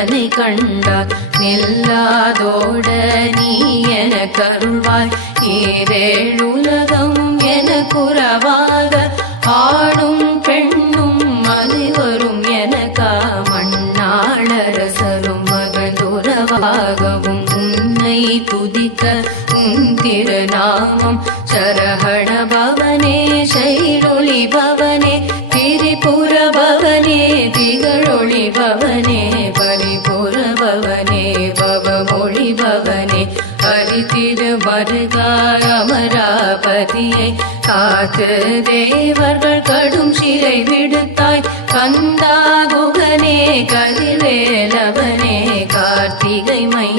இதனை கண்டால் நில்லாதோட நீ என கருள்வாய். ஈரேழுலகம் என குறவாக ஆடும் பெண்ணும் அனைவரும் எனக்கா மண்ணாளரசரும் மகந்துறவாகவும் உன்னை துதிக்க உன் திருநாமம் சரஹண பவனே சைரொளி பவனே திரிபுர பவனே திகழொளி பவனே பரிபுர பவனே பவமொழி பவனே ஹரிதிரு மருகாய் அமராபதியை காத்து தேவர்கள் கடும் சிறை விடுத்தாய். கந்தா குகனே கதிர்வேலவனே கார்த்திகை மை